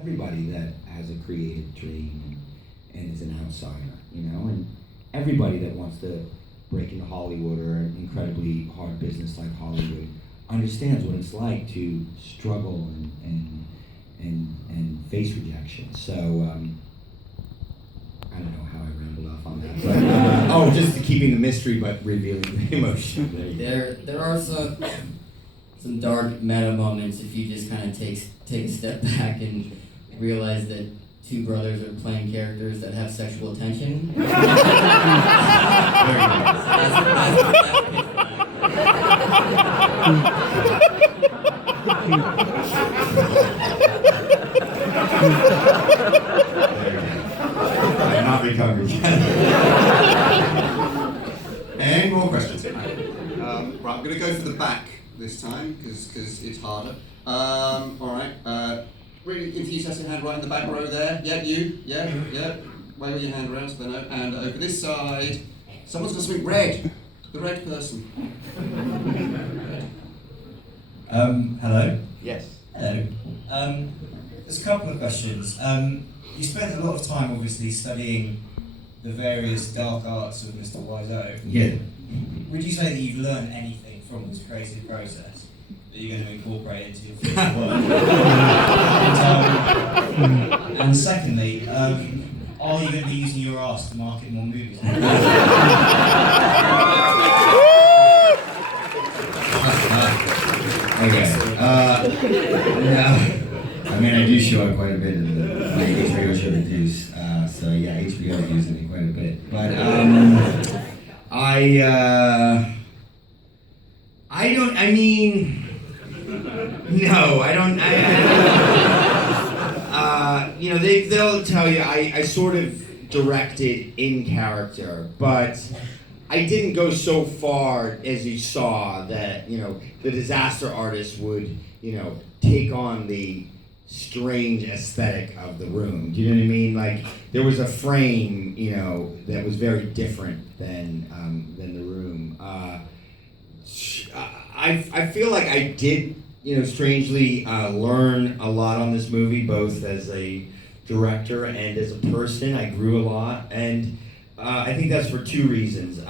everybody that has a creative dream and is an outsider, and everybody that wants to break into Hollywood or an incredibly hard business like Hollywood understands what it's like to struggle and face rejection. So I don't know how I rambled off on that, but just keeping the mystery but revealing the emotion. There are some dark meta moments if you just kind of take a step back and realize that two brothers are playing characters that have sexual tension. I'm not recovering yet. Any more questions? Right, I'm going to go for the back this time because it's harder. All right. Really enthusiastic hand right in the back row there. Yeah, you. Yeah. Wave your hand around so they know. And over this side, someone's got something red. The red person. Hello. Yes. Hello. There's a couple of questions. You spent a lot of time, obviously, studying the various dark arts of Mr. Wiseau. Yeah. Would you say that you've learned anything from this creative process that you're going to incorporate into your future work? And secondly, are you going to be using your arse to market more movies? Okay. No. I mean, I do show up quite a bit in my HBO show, The Deuce. So yeah, HBO is using me quite a bit. But I don't. I mean, no, I don't. They'll tell you I sort of directed in character, but I didn't go so far as you saw that the disaster artist would take on the strange aesthetic of the room. Do you know what I mean? Like there was a frame that was very different than the room. I feel like I did strangely learn a lot on this movie, both as a director and as a person. I grew a lot, and I think that's for two reasons.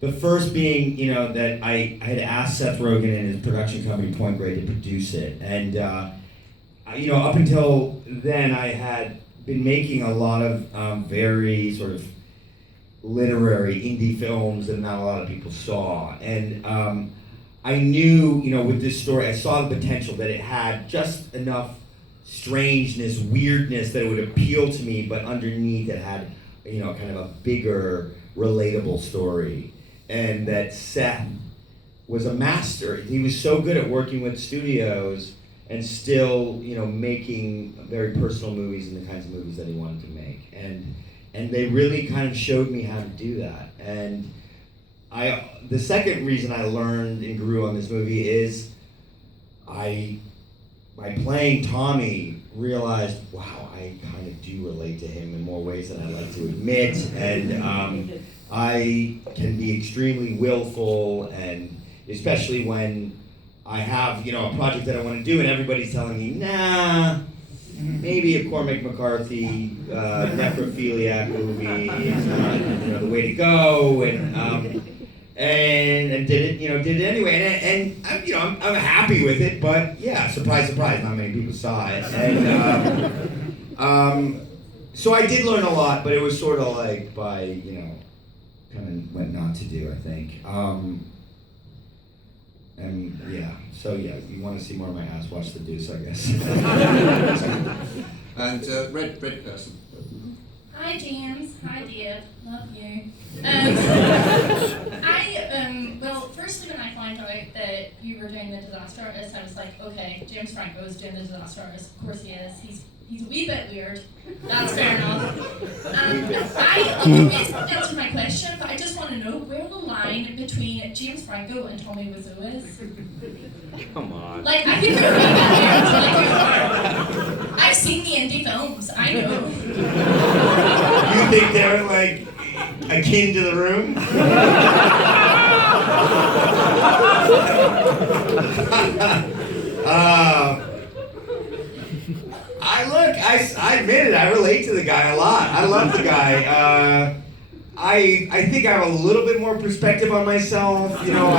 The first being, that I had asked Seth Rogen and his production company Point Grey to produce it, and up until then I had been making a lot of very sort of literary indie films that not a lot of people saw, and I knew, with this story, I saw the potential that it had just enough strangeness, weirdness that it would appeal to me, but underneath it had, kind of a bigger, relatable story. And that Seth was a master. He was so good at working with studios and still, making very personal movies and the kinds of movies that he wanted to make. And they really kind of showed me how to do that. And the second reason I learned and grew on this movie is by playing Tommy, realized, wow, I kind of do relate to him in more ways than I like to admit, and I can be extremely willful, and especially when I have, a project that I want to do, and everybody's telling me, nah, maybe a Cormac McCarthy necrophiliac movie is not, the way to go, and did it anyway, and I'm happy with it, but yeah, surprise, not many people saw it, and so I did learn a lot, but it was sort of like by kind of what not to do, I think, and yeah, so yeah, you want to see more of my ass, watch The Deuce, I guess. And red person. Hi James, hi Dave, love you. Well, firstly when I found out that you were doing the disaster artist, I was like, okay, James Franco is doing the disaster artist, of course he is, he's a wee bit weird, that's fair enough. It's answered my question, but I just want to know where the line between James Franco and Tommy Wiseau is. Come on. Like, I think you're a wee bit weird, like, I've seen the indie films, I know. You think they're like akin to the room? I admit it. I relate to the guy a lot. I love the guy. I think I have a little bit more perspective on myself. You know,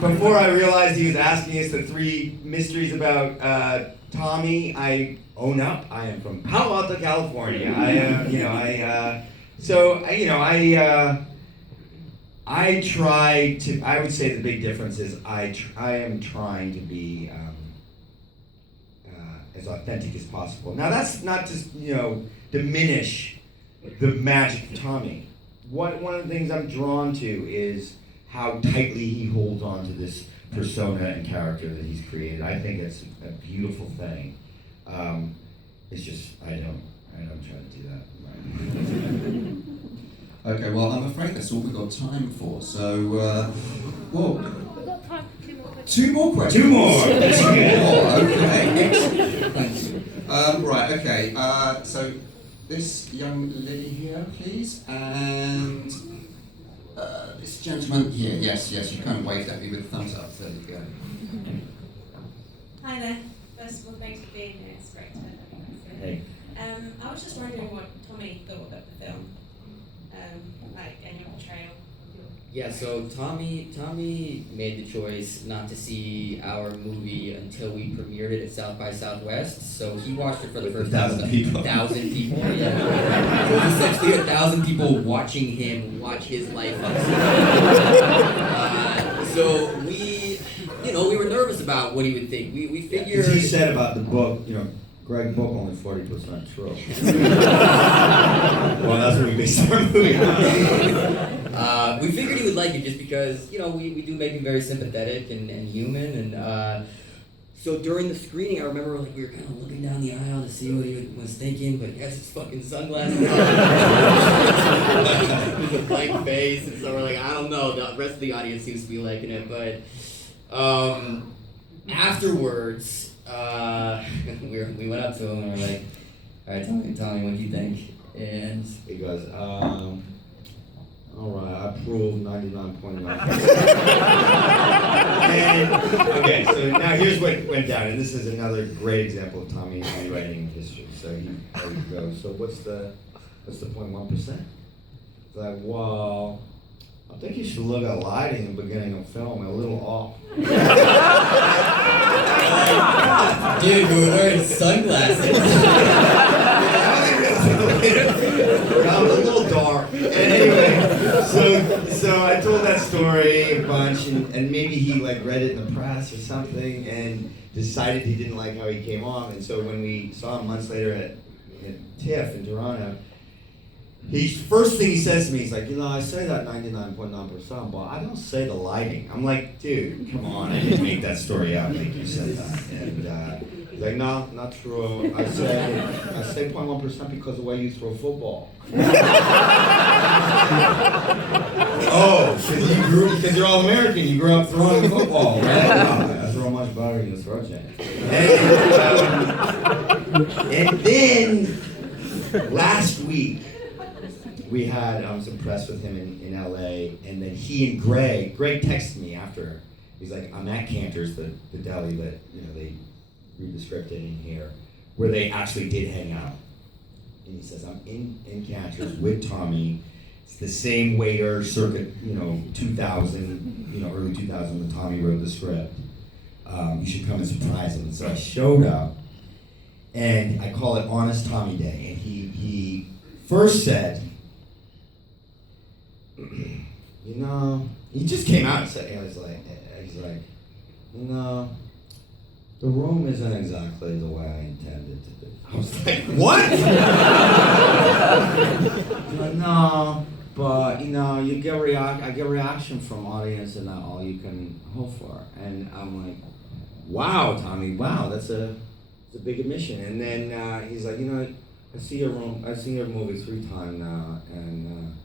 before I realized he was asking us the 3 mysteries about Tommy, I own up. I am from Palo Alto, California. I try to. I would say the big difference is I am trying to be as authentic as possible. Now that's not to diminish the magic of Tommy. One of the things I'm drawn to is how tightly he holds on to this persona and character that he's created. I think it's a beautiful thing. It's just I don't try to do that. Right. Okay, well, I'm afraid that's all we've got time for. So, whoa. We've got time for 2 more questions. 2 more questions. 2 more. 2 more. Okay, excellent. Right. Okay. So, this young lady here, please, and this gentleman here. Yes. You kind of waved at me with a thumbs up. There you go. Hi there. First of all, thanks for being here. It's great to have you guys here. Hey. I was just wondering what Tommy thought of the film, and your portrayal. Yeah, so Tommy made the choice not to see our movie until we premiered it at South by Southwest. So he watched it for the first time. 1,000 people. 1,000 people. Yeah. So it was essentially 1,000 people watching him watch his life unfold. So we were nervous about what he would think. We figured. Because he said about the book, Greg book only 40% true. Well, that's what we based our movie on. We figured he would like it just because, we do make him very sympathetic and human. And so during the screening, I remember we were kind of looking down the aisle to see what he was thinking, but he has his fucking sunglasses on. With a blank face, and so we're like, I don't know. The rest of the audience seems to be liking it, but afterwards, we went up to him and we're like, all right, tell me what you think. And He goes, all right, I approve 99.9%. And, okay, so now here's what went down, and this is another great example of Tommy's rewriting history. So he goes, so what's the 0.1%? It's like, well, I think you should look at lighting in the beginning of film, a little off. dude, you were wearing sunglasses. I was a little dark. And anyway, so I told that story a bunch, and maybe he read it in the press or something, and decided he didn't like how he came off. And so when we saw him months later at TIFF in Toronto, first thing he says to me, he's like, I say that 99.9%, but I don't say the lighting. I'm like, dude, come on, I didn't make that story up like you said that. And he's like, no, not true. I say 0.1% because of the way you throw football. Oh, because you're all American, you grew up throwing football, right? No, I throw much better than you throw, James. And then last week, we had some press with him in LA, and then he and Greg texted me after. He's like, I'm at Cantor's, the deli that they read the script in here, where they actually did hang out. And he says, I'm in Cantor's with Tommy. It's the same waiter circa 2000, early 2000 when Tommy wrote the script. You should come and surprise him. And so I showed up, and I call it Honest Tommy Day, and he first said, he just came out and said, he's like, the room isn't exactly the way I intended it to be. I was like, what? He's like, no, but I get reaction from audience, and not all you can hope for. And I'm like, wow, Tommy, wow, that's a big admission. And then he's like, I see your movie 3 times now, and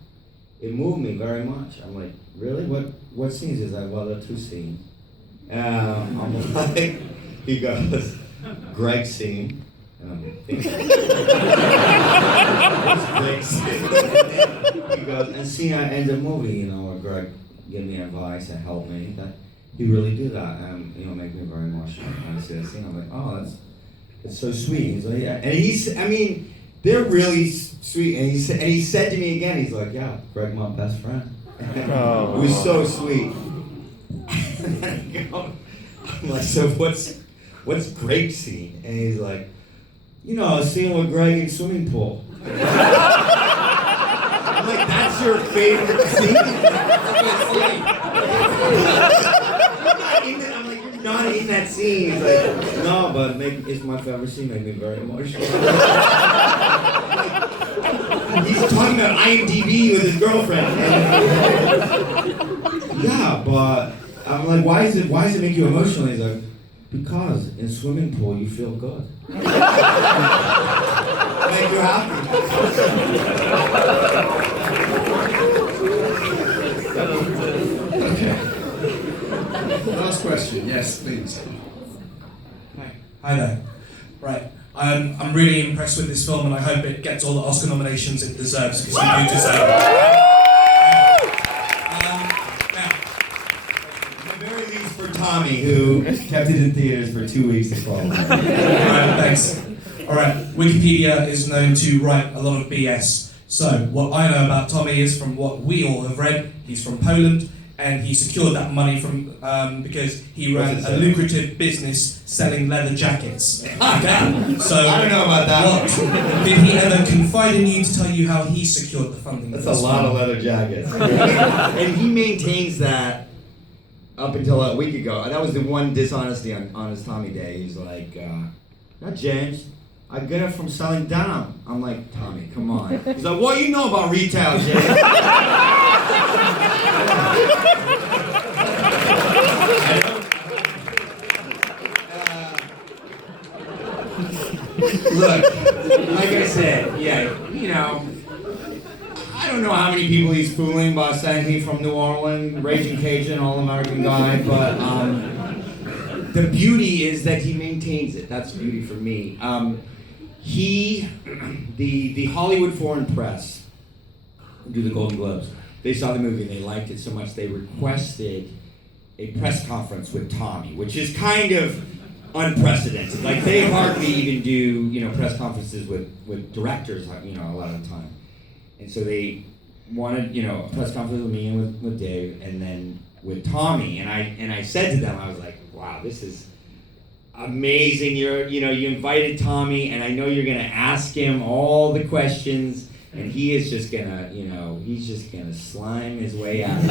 it moved me very much. I'm like, really? What scenes is that? Well, there are 2 scenes. I'm like, he goes, Greg's scene. And I'm thinking, Greg's scene. He goes, and scene at end of movie, where Greg gave me advice and helped me. That he really did that, and make me very emotional. And I see that scene, I'm like, oh, it's so sweet. He's like, yeah. And I mean, they're really sweet. And he said to me again, he's like, yeah, Greg, my best friend. It was so sweet. And then I'm like, so what's Greg's scene? And he's like, a scene with Greg in swimming pool. I'm like, that's your favorite scene? I'm like, you're not in that scene. He's like, no, but it's my favorite scene. Made me very emotional. He's talking about IMDb with his girlfriend. Yeah, but I'm like, why does it make you emotional? He's like, because in swimming pool you feel good. Make you happy. Okay. Last question. Yes, please. Hi there. Right. I'm really impressed with this film, and I hope it gets all the Oscar nominations it deserves, because you do deserve it. At the very least for Tommy, who kept it in theaters for 2 weeks to fall. Alright, thanks. Alright, Wikipedia is known to write a lot of BS. So, what I know about Tommy is, from what we all have read, he's from Poland, and he secured that money from because he ran a lucrative business selling leather jackets. Okay? So, I don't know about that. What? Did he ever confide in you to tell you how he secured the funding? That's a lot of leather jackets. And he maintains that up until a week ago. That was the one dishonesty on his Tommy Day. He's like, not James. I get it from selling denim. I'm like, Tommy, come on. He's like, what do you know about retail, James? Look, like I said, yeah, I don't know how many people he's fooling by saying he's from New Orleans, Raging Cajun, all-American guy, but the beauty is that he maintains it. That's beauty for me. The Hollywood Foreign Press, who do the Golden Globes, they saw the movie and they liked it so much they requested a press conference with Tommy, which is kind of unprecedented. Like, they hardly even do, press conferences with directors, a lot of the time. And so they wanted, a press conference with me and with Dave, and then with Tommy. And I said to them, I was like, wow, this is amazing. You invited Tommy, and I know you're gonna ask him all the questions, and he is just gonna, he's just gonna slime his way out.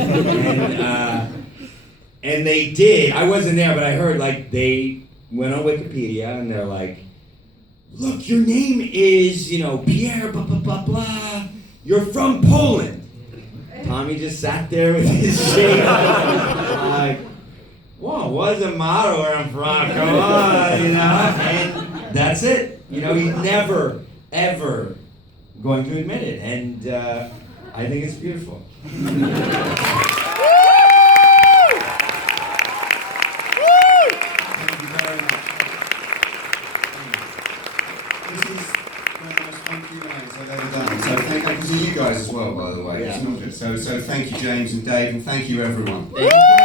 And they did. I wasn't there, but I heard, they went on Wikipedia, and they're like, look, your name is, Pierre blah, blah, blah, blah. You're from Poland. Tommy just sat there with his shade on, like, whoa, what's the matter where I'm from? Come on, and that's it. He's never, ever going to admit it, and I think it's beautiful. To you guys as well, by the way. Yeah. It's not good. So thank you, James and Dave, and thank you, everyone. Thank you.